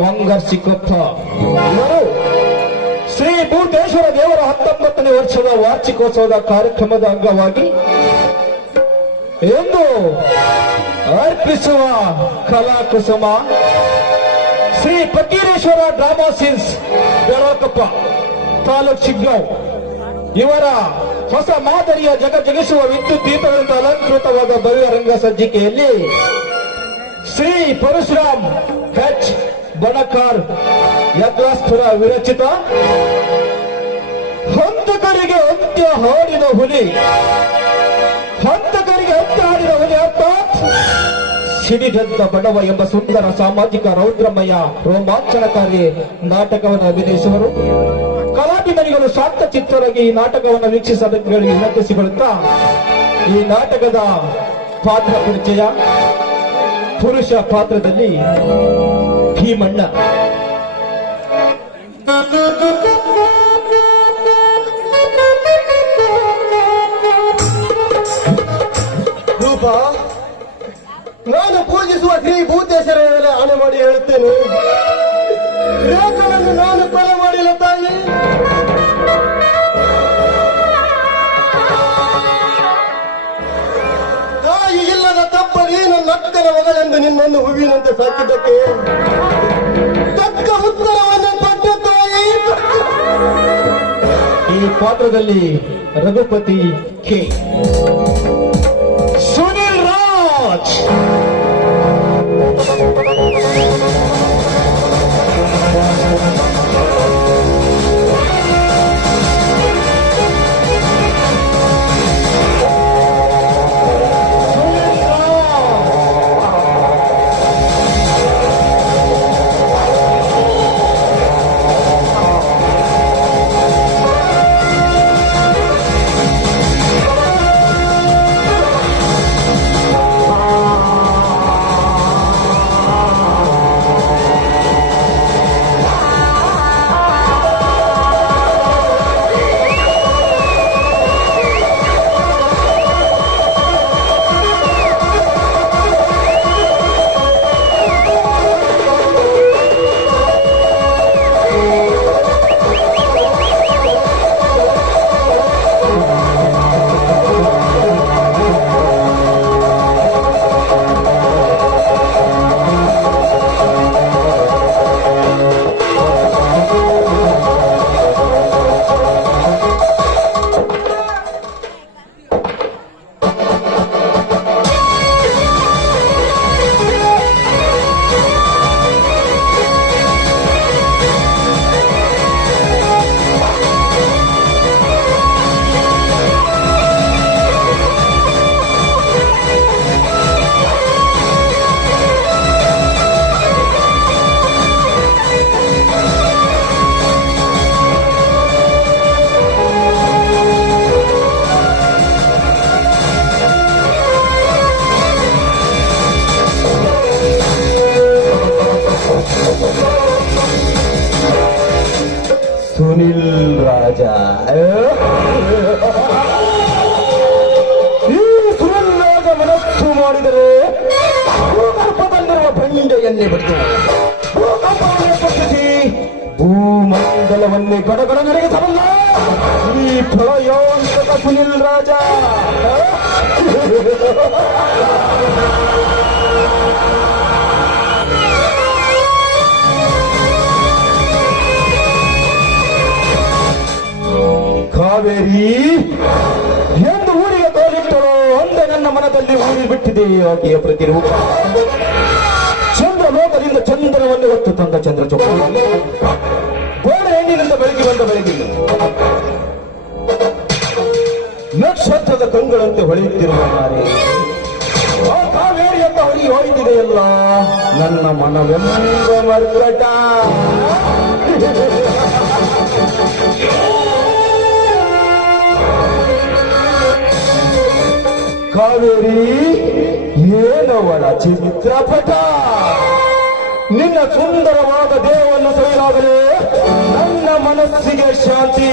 ಮಂಗರ್ಸಿಕೊಪ್ಪ ಇವರು ಶ್ರೀ ಭೂತೇಶ್ವರ ದೇವರ 19ನೇ ವರ್ಷದ ವಾರ್ಷಿಕೋತ್ಸವದ ಕಾರ್ಯಕ್ರಮದ ಅಂಗವಾಗಿ ಎಂದು ಅರ್ಪಿಸುವ ಕಲಾಕುಸುಮ ಶ್ರೀ ಫಕೀರೇಶ್ವರ ಡ್ರಾಮಾ ಸೀನ್ಸ್ ಬೆಳಕಪ್ಪ ತಾಲೂಕ್ ಶಿಗ್ಗಾಂವ್ ಇವರ ಹೊಸ ಮಾದರಿಯ ಜಗಜಗಿಸುವ ವಿದ್ಯುತ್ ದೀಪಗಳಿಂದ ಅಲಂಕೃತವಾದ ಭವ್ಯ ರಂಗ ಸಜ್ಜಿಕೆಯಲ್ಲಿ ಶ್ರೀ ಪರಶುರಾಮ್ ಎಚ್ ಬಣಕಾರ್ ಯತ್ರಾಸ್ಪುರ ವಿರಚಿತ ಹಂತಕರಿಗೆ ಅಂತ್ಯ ಹಾಡಿದ ಹುಲಿ ಅರ್ಥಾತ್ ಸಿಡಿದದ್ದ ಬಡವ ಎಂಬ ಸುಂದರ ಸಾಮಾಜಿಕ ರೌದ್ರಮಯ ರೋಮಾಂಚನಕಾರಿ ನಾಟಕವನ್ನು ಅಭಿನಯಿಸುವರು. ಕಲಾಭಿಮಾನಿಗಳು ಶಾಂತ ಚಿತ್ತರಾಗಿ ಈ ನಾಟಕವನ್ನು ವೀಕ್ಷಿಸಬೇಕೆಂದು ವಿನಂತಿಸಿಕೊಳ್ಳುತ್ತಾ ಈ ನಾಟಕದ ಪಾತ್ರ ಪರಿಚಯ. ಪುರುಷ ಪಾತ್ರದಲ್ಲಿ ಭೀಮಣ್ಣ, ರೂಪ, ನಾನು ಪೂಜಿಸುವ ಶ್ರೀ ಭೂತೇಶ್ವರ ಮೇಲೆ ಆಣೆ ಮಾಡಿ ಹೇಳುತ್ತೇನೆ, ರೇಖವನ್ನು ನಾನು ಕೊಲೆ ಮಾಡಿಲ್ಲ ತಾಯಿ. ತಾಯಿ ಇಲ್ಲದ ತಪ್ಪಲಿ ನನ್ನ ಅಕ್ಕನ ಮಗಳೆಂದು ನಿನ್ನನ್ನು ಹೂವಿನಂತೆ ಸಾಕಿದ್ದಕ್ಕೆ ತಕ್ಕ ಉತ್ತರವನ್ನು ಪಟ್ಟ ತಾಯಿ. ಈ ಪಾತ್ರದಲ್ಲಿ ರಘುಪತಿ ಕೆ, ಸುನಿಲ್ ರಾಜ್, ಸುನಿಲ್ ರಾಜ. ಈ ಸುನಿಲ್ ರಾಜ ಮನಸ್ಸು ಮಾಡಿದರೆ ಭೂಗರ್ಭದಲ್ಲಿರುವ ಬಂಡೆಯನ್ನೇ ಬಡಿದು ಭೂಕಂಪವನ್ನೇ ಪಟ್ಟಿಸಿ ಭೂಮಂಡಲವನ್ನೇ ಗಡಗಡ ನಡೆಸಬಲ್ಲ ಈ ಪ್ರಳಯೋಂತಕ ಸುನಿಲ್ ರಾಜ. ಕಾವೇರಿ ಎಂದು ಊರಿಗೆ ತೋರಿಟ್ಟಳು ಅಂದೆ ನನ್ನ ಮನದಲ್ಲಿ ಊರಿ ಬಿಟ್ಟಿದೆ ಆಕೆಯ ಪ್ರತಿರೂಪ. ಚಂದ್ರ ಲೋಕದಿಂದ ಚಂದ್ರವನ್ನು ಹೊತ್ತು ತಂದ ಚಂದ್ರ ಚೊಕ್ಕ, ಬೋಡ ಹೆಣ್ಣಿನಿಂದ ಬೆಳಗಿ ಬಂದ ಬೆಳಗಿಲ್ಲ, ನಕ್ಷತ್ರದ ಕಂಗಳಂತೆ ಹೊಳೆಯುತ್ತಿರುವ ನಾರೇ ಆ ಕಾವೇರಿ ಅಂತ ಹೊರಗೆ ಹೋಯ್ತಿದೆಯಲ್ಲ ನನ್ನ ಮನವೆಂಬ ಮರ್ಕಟ. ಕಾವೇರಿ ಏನವಳ ಚಿತ್ರಪಟ, ನಿನ್ನ ಸುಂದರವಾದ ದೇಹವನ್ನು ಸವಿಯಾಗಲೇ ನನ್ನ ಮನಸ್ಸಿಗೆ ಶಾಂತಿ.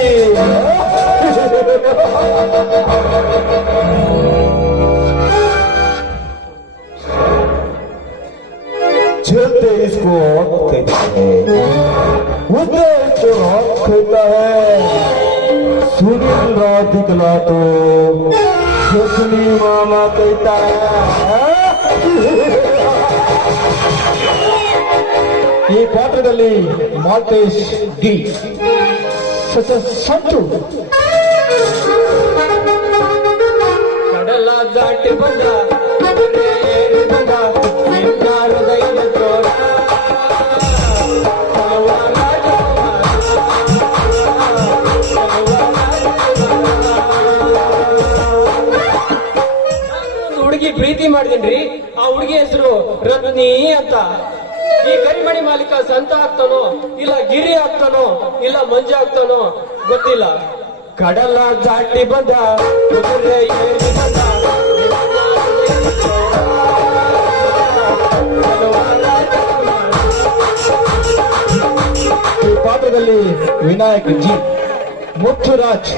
चलते इसको कहता है, उसे इसको रात कहता है। सुनील रात दिखला तो सुनी मामा कहता है। ಈ ಪಾತ್ರದಲ್ಲಿ ಮಾಲ್ತೇಶ್ ಡಿ ಸಂತು. ಕಡಲ ದಾಟಿ ಬಂದ ಬಂದ ನಿನ್ನ ಹೃದಯದ ತೋರ ಹುಡುಗಿ ಪ್ರೀತಿ ಮಾಡಿದೀನ್ರಿ. ಆ ಹುಡುಗಿ ಹೆಸರು ರತ್ನಿ ಅಂತ. ಈ ಕರಿಮಣಿ ಮಾಲೀಕ ಸಂತ ಆಗ್ತಾನೋ ಇಲ್ಲ ಗಿರಿ ಆಗ್ತಾನೋ ಇಲ್ಲ ಮಂಜ ಆಗ್ತಾನೋ ಗೊತ್ತಿಲ್ಲ. ಕಡಲ ದಾಟಿ ಬಂದ ಕುದುರೆ ಏರಿ ಬಂದ ಈ ಪಾತ್ರದಲ್ಲಿ ವಿನಾಯಕ್ ಜಿ, ಮುತ್ತುರಾಜ್,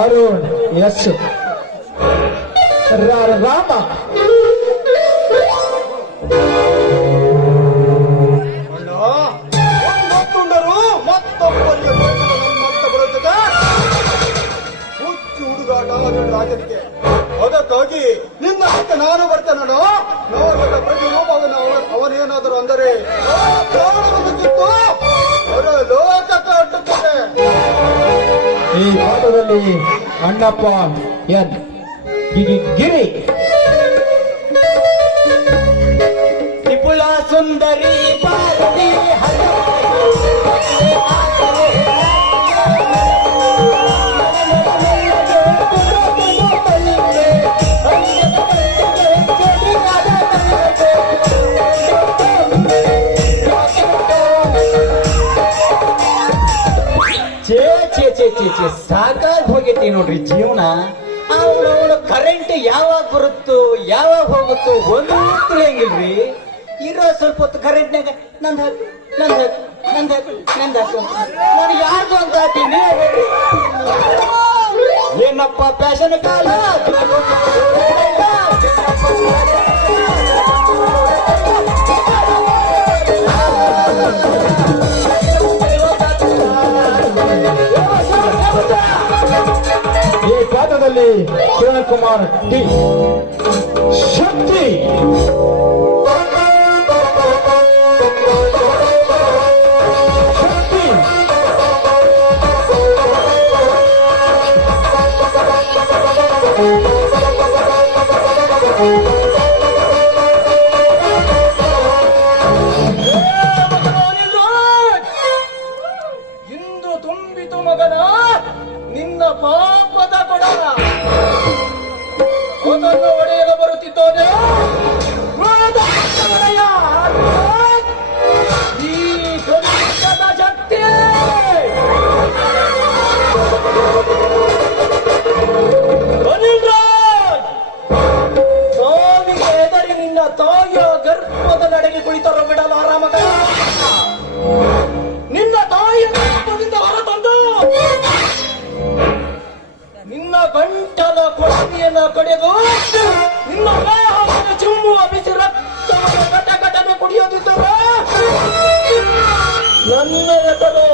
ಅರುಣ್ ಎಸ್, ರಾಮ, ಮತ್ತೊಂದರು ಮತ್ತೊಬ್ಬರಿಗೆ ಮತ್ತೆ ಬರುತ್ತದೆ. ಹುಚ್ಚು ಹುಡುಗಾಟ ರಾಜನಿಗೆ ಅದಕ್ಕಾಗಿ ನಿನ್ನ ಹತ್ತ ನಾನು ಬರ್ತೇನೆ. ನೋಡದ ಪ್ರತಿರೂಪವನ್ನು ಅವನೇನಾದರೂ ಅಂದರೆ ಪ್ರಾಣವನ್ನು ಕಿತ್ತು ಲೋಕಕ್ಕೆ ಅಡ್ಡುತ್ತದೆ. ಈ ಪಾತ್ರದಲ್ಲಿ ಅಣ್ಣಪ್ಪ ಎನ್, ಗಿರಿ, ತ್ರಿಪುಳ ಸುಂದರಿ ಪಾರ್ವತಿ ಸಾಕಾಗಿ ಹೋಗೈತಿ ನೋಡ್ರಿ ಜೀವನ. ಅವನವನು ಕರೆಂಟ್ ಯಾವಾಗ ಬರುತ್ತೋ ಯಾವಾಗ ಹೋಗುತ್ತೋ ಒಂದು ತಿಳಿಯಂಗಿಲ್ರಿ. ಇರೋ ಸ್ವಲ್ಪ ಹೊತ್ತು ಕರೆಂಟ್ನಾಗ ನಂದ್ ಹಾಕು ನಂದ್ ಹಾಕು ನಂದ್ ಹಾಕು ನಂದ್ ಹಾಕು ನಾನು ಯಾರ್ದು ಅಂತ ಹಾಕೀನಿ. ಏನಪ್ಪ ಫ್ಯಾಷನ್ ಕಾಲ ಈ ಪಾತ್ರದಲ್ಲಿ ಕಿರಣ್ ಕುಮಾರ್ ಡಿ, ಶಕ್ತಿ, ಇಂದು ತುಂಬಿತು ಮಗನ ನಿನ್ನ ಪಾಪದ ಕೊಡ. ಅದನ್ನು ಒಡೆಯಲು ಬರುತ್ತಿದ್ದಾನೆ ಈ ದುರ್ಗದ ಶಕ್ತಿ. ಸಾವಿಗೆ ಹೆದರಿ ನಿನ್ನ ತಾಯಿಯ ಗರ್ಭದ ನಡೆಗೆ ಕುಳಿತರು ಬಿಡಲಾರ ಮಗ. ನಿನ್ನ ತಾಯಿಯ ಗರ್ಭದಿಂದ ಹೊರತಂದು ನಿನ್ನ ಗಂಟಲ ಕೊಳವೆಯನ್ನು ಕಡೆದು ನಿನ್ನ ದೇಹವನ್ನು ಚಿಮ್ಮುವ ಬಿಸಿ ರಕ್ತವನ್ನು ಘಟಘಟನೆ ಕುಡಿಯೋದಿದ್ದರೆ ನನ್ನ ಎದುರು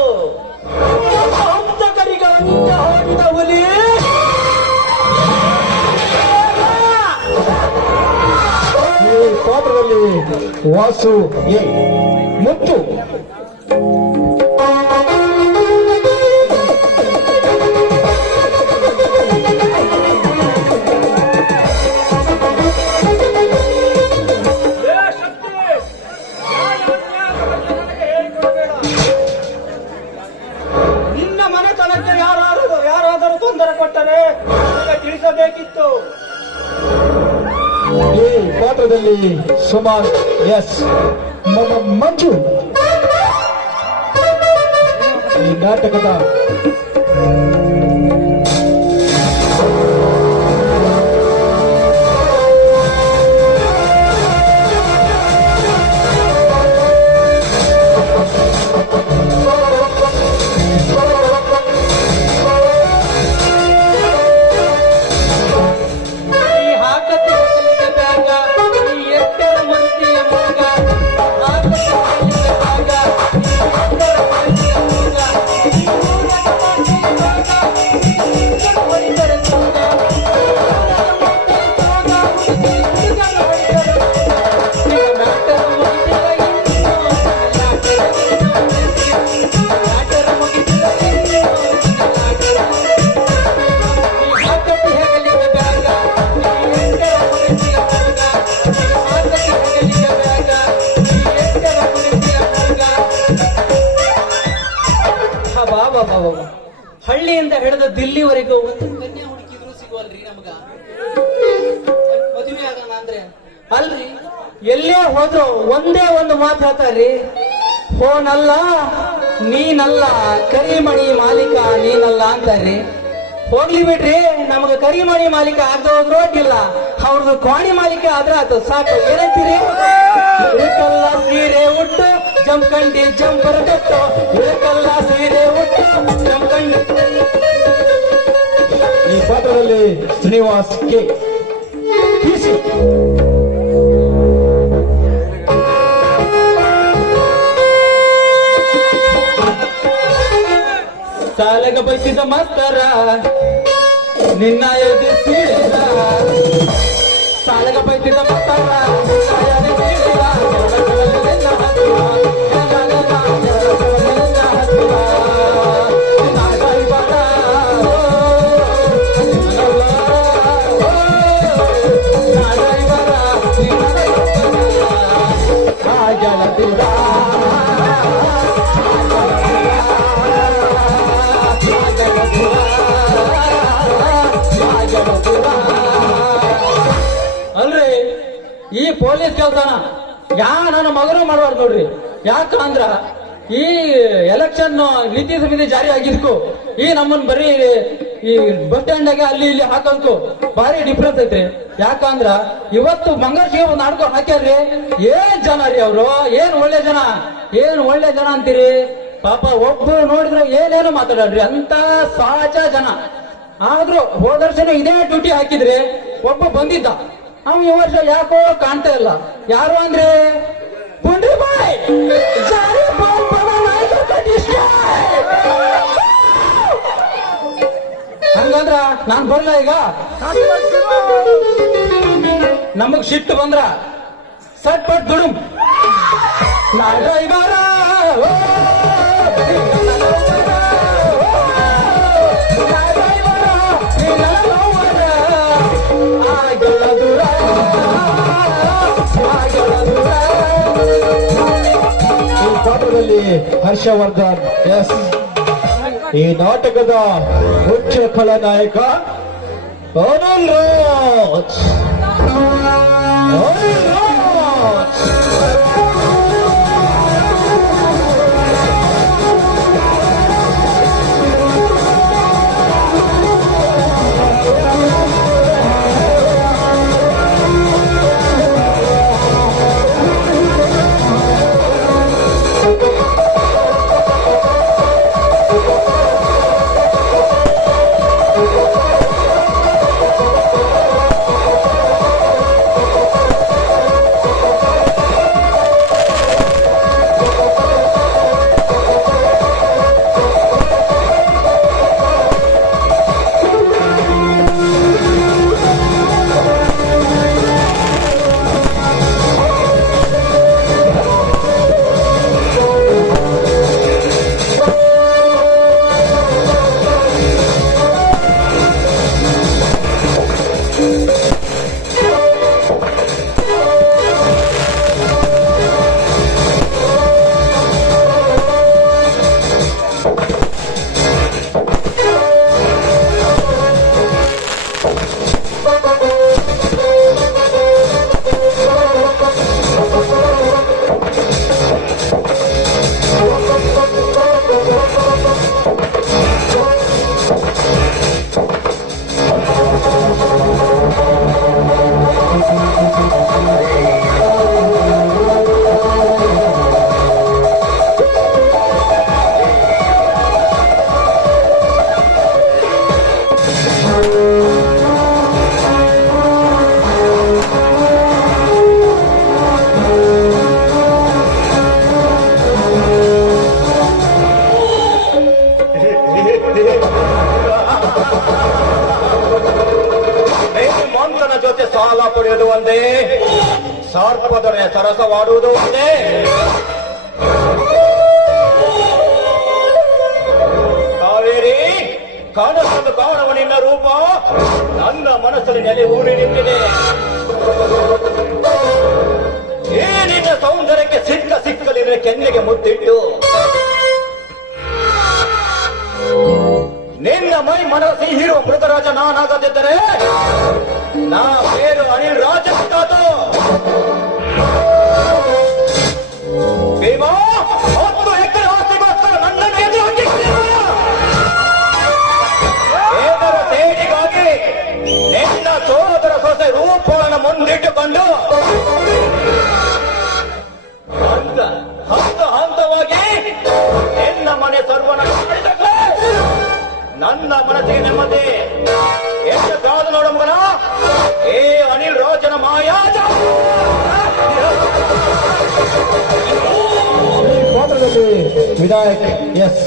ಹಂತಕರಿಗೆ ಅಂತ್ಯ ಹಾಡಿದ ಹುಲಿ. ಈ ಪಾತ್ರದಲ್ಲಿ ವಾಸು ಎ, ಮುತ್ತು, ಪಾತ್ರದಲ್ಲಿ ಸುಮಾರ್ ಎಸ್ ಮಂಜು. ಈ ನಾಟಕದ ಈ ಹಾಕತ್ತೆ ಹೋಗಲಿಕ್ಕೆ ಬ್ಯಾಗ, ಈ ಎತ್ತರ ಮುರಿತಿಯ ಮಗ, ಹಾಕತ್ತೆ ಹೋಗಲಿಕ್ಕೆ ಬ್ಯಾಗ, ಈ ಎತ್ತರ ಮುರಿತಿಯ ಮಗ, ಈ ಊರಗ ಮಾತಿಯ ಮಗ, ಈ ಹುಡುಗನ ಹೊಡಿತಾರೆ ಸೋಗ, ಊರಗ ಮಾತಿಯ ಸೋಗ, ಹುಡುಗನ ಹೊಡಿತಾರೆ ಸೋಗ. ಈಗ ಮ್ಯಾಟರ್ ಮುಗಿದಿಲ್ಲ ಇನ್ನು, ಮ್ಯಾಟರ್ ಮುಗಿದಿಲ್ಲ ಇನ್ನು, ಈ ಹಾಕತ್ತೆ ಹೆಗಲಿಗೆ ಬ್ಯಾಗ, ಈ ಎತ್ತರ ಮುರಿತಿಯ ಮಗ, ಈ ಹಾಕತ್ತೆ ಹೆಗಲಿಗೆ ಬ್ಯಾಗ, ಈ ಎತ್ತರ ಮುರಿತಿಯ ಮಗ. ಬಾ ಬಾ ಬಾ ಬಾ. ಹಳ್ಳಿಯಿಂದ ಹಿಡಿದು ದಿಲ್ಲಿವರೆಗೂ ಒಂದು ಕನ್ಯಾ ಹುಡುಕಿದ್ರು ಸಿಗುವಲ್ರಿ ನಮಗ. ಮದುವೆ ಆಗೋಣ ಅಂದ್ರೆ ಅಲ್ರಿ, ಎಲ್ಲೇ ಹೋದ್ರು ಒಂದೇ ಒಂದು ಮಾತು ಹೇಳ್ತಾರ್ರಿ, ಫೋನಲ್ಲ ನೀನಲ್ಲ, ಕರಿಮಣಿ ಮಾಲೀಕ ನೀನಲ್ಲ ಅಂತಾರ್ರಿ. ಹೋಗ್ಲಿ ಬಿಡ್ರಿ, ನಮಗ ಕರಿಮಣಿ ಮಾಲೀಕ ಆಗದೆ ಹೋದ್ರು ಅಡ್ಡಿಲ್ಲ, ಅವ್ರದ್ದು ಕೋಣಿ ಮಾಲೀಕ ಆದ್ರೆ ಅದು ಸಾಕು. ಏನಂತೀರಿ? ಏಕಲ್ಲ ಸೀರೆ ಉಟ್ಟು ಜಂಕಂಡಿ ಜಂಪರ್ ಕಟ್ಟು, ಏಕಲ್ಲ ಸೀರೆ ಉಟ್ಟು ಜಂಕಂಡಿ. ಈ ಪಾತ್ರದಲ್ಲಿ ಶ್ರೀನಿವಾಸ್ ಕೆ ಪಿಸಿ. ಸಾಲಗ ಬೈಸಿದ ಮಾಸ್ತರ ನಿನ್ನ ಎದುರಿಸಿದ, ಸಾಲಗ ಬೈಸಿದ ಮಾಸ್ತರ ನಿನ್ನ ಎದುರಿಸಿದ, ಜಗತ್ತಲ್ಲಿ ನಿನ್ನ ಹತ್ತಿರ, ಜಗತ್ತಲ್ಲಿ ನಿನ್ನ ಹತ್ತಿರ. ನಿನ್ನ ದೈವದ, ನಿನ್ನ ಲೋರ, ನಿನ್ನ ದೈವದ, ನಿನ್ನ ಲೋರ, ಆ ಜಗತ್ತಿರ. ಅಲ್ರಿ, ಈ ಪೊಲೀಸ್ ಕೆಲಸನ ನನ್ನ ಮಗನೂ ಮಾಡಬಾರ್ದು ನೋಡ್ರಿ. ಯಾಕಂದ್ರ ಈ ಎಲೆಕ್ಷನ್ ನೀತಿ ಸಮಿತಿ ಜಾರಿ ಆಗಿದ್ಕು ಈ ನಮ್ಮನ್ ಬರೀ ಈ ಬಸ್ ಸ್ಟ್ಯಾಂಡ್ ಅಲ್ಲಿ ಇಲ್ಲಿ ಹಾಕೋದಕ್ಕೂ ಭಾರಿ ಡಿಫ್ರೆನ್ಸ್ ಐತ್ರಿ. ಯಾಕಂದ್ರ ಇವತ್ತು ಮಂಗರ್ಶಿಗೆ ಒಂದು ನಾಟಕ ಹಾಕ್ಯಾರ್ರಿ. ಏನ್ ಜನ ರೀ ಅವ್ರು, ಏನ್ ಒಳ್ಳೆ ಜನ, ಏನ್ ಒಳ್ಳೆ ಜನ ಅಂತೀರಿ. ಪಾಪ ಒಬ್ರು ನೋಡಿದ್ರೆ ಏನೇನು ಮಾತಾಡ್ರಿ, ಅಂತ ಸಹಜ ಜನ. ಆದ್ರೂ ಹೋದ ವರ್ಷನೂ ಇದೇ ಡ್ಯೂಟಿ ಹಾಕಿದ್ರೆ ಒಬ್ಬ ಬಂದಿದ್ದ, ಅವ್ ಈ ವರ್ಷ ಯಾಕೋ ಕಾಣ್ತಾ ಇಲ್ಲ. ಯಾರು ಅಂದ್ರೆ ಪುಂಡ್ರಿ ಬಾಯ್ ಜಾರಿ ಬಾಯ್ ಬಾಬಾ ನಾಯ್ಕ ಕಟ್ಟಿಸ್ಕ. ಹಂಗಂದ್ರ ನಾನ್ ಬರ್ಲ ಈಗ. ನಮಗ್ ಸಿಟ್ಟು ಬಂದ್ರ ಸಟ್ ಪಟ್ ದುಡುಮ್ ನಾ ಡ್ರೈವರ, ಈ ಪಾತ್ರದಲ್ಲಿ ಹರ್ಷವರ್ಧನ್ ಎಸ್. ಈ ನಾಟಕದ ಮುಖ್ಯ ಖಳನಾಯಕ ಅನಿಲ್ ರಾಜ್. ಅನಿಲ್ ರಾಜ್ ಕುಡಿಯುವುದು ಒಂದೇ, ಸರ್ಪದೊಡೆ ಸರಸವಾಡುವುದು ಒಂದೇ. ಕಾವೇರಿ, ಕಾಣಸಲು ಕಾಣುವ ನಿನ್ನ ರೂಪ ನನ್ನ ಮನಸ್ಸಲ್ಲಿ ನೆಲೆ ಊರಿ ನಿಂತಿದೆ. ಈ ನಿನ್ನ ಸೌಂದರ್ಯಕ್ಕೆ ಸಿಕ್ಕಲಿ ಕೆನ್ನೆಗೆ ಮುತ್ತಿಟ್ಟು ನಿನ್ನ ಮೈ ಮನಸ್ಸಿ ಹೀರುವ ಮೃತರಾಜ ನಾನಾಗದಿದ್ದರೆ ನಾ ಬೇರು ಅನಿಲ್ ರಾಜ ತಾತು. ಭೀಮಾ, 10 ಎಕರೆ ಆಸ್ತಿಗೋಸ್ಕರ ನನ್ನನ್ನು ಎದುರು ಹಾಕಿದ್ದೀರಾ? ಇದರ ಸೇಡಿಗಾಗಿ ನಿನ್ನ ಸೋದರ ಸೊಸೆ ರೂಪವನ್ನು ಮುಂದಿಟ್ಟುಕೊಂಡು ಹಂತವಾಗಿ ನಿನ್ನ ಮನೆ ಸರ್ವನಾಶ ಮಾಡಿದರೆ ನನ್ನ ಮನಸ್ಸಿಗೆ ನೆಮ್ಮದಿ ಎಷ್ಟು ಕಾದು ನೋಡ ಮಗನ. ಏ ಅನಿಲ್ ರಾಜನ ಮಾಯಾಜ. ಪಾತ್ರದಲ್ಲಿ ವಿನಾಯಕ್ ಎಸ್,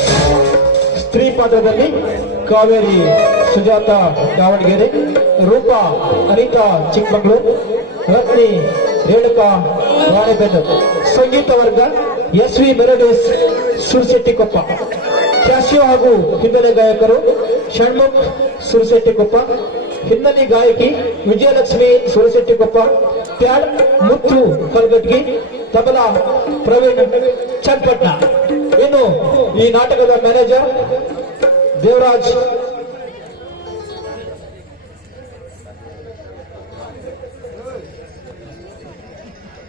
ಸ್ತ್ರೀ ಪಾತ್ರದಲ್ಲಿ ಕಾವೇರಿ ಸುಜಾತ ದಾವಣಗೆರೆ, ರೂಪಾ ಅನಿತಾ ಚಿಕ್ಕಮಗಳೂರು, ರತ್ನಿ ರೇಣುಕಾ ರಾಣೆಬೆನ್ನೂರು. ಸಂಗೀತ ವರ್ಗ ಎಸ್ ವಿ ಮೆಲೋಡಿಯಸ್ ಸುರಶೆಟ್ಟಿಕೊಪ್ಪ. ಕ್ಯಾಶಿಯೋ ಹಾಗೂ ಹಿನ್ನೆಲೆ ಗಾಯಕರು ಷಣ್ಮುಖ್ ಸುರಶೆಟ್ಟಿಕೊಪ್ಪ, ಹಿನ್ನೆಲೆ ಗಾಯಕಿ ವಿಜಯಲಕ್ಷ್ಮಿ ಸುರಶೆಟ್ಟಿಕೊಪ್ಪ, ಪ್ಯಾಡ್ ಮುತ್ತು ಕಲ್ಗಟ್ಟಿ, ತಬಲಾ ಪ್ರವೀಣ್ ಚನ್ನಪಟ್ನ. ಇನ್ನು ಈ ನಾಟಕದ ಮ್ಯಾನೇಜರ್ ದೇವರಾಜ್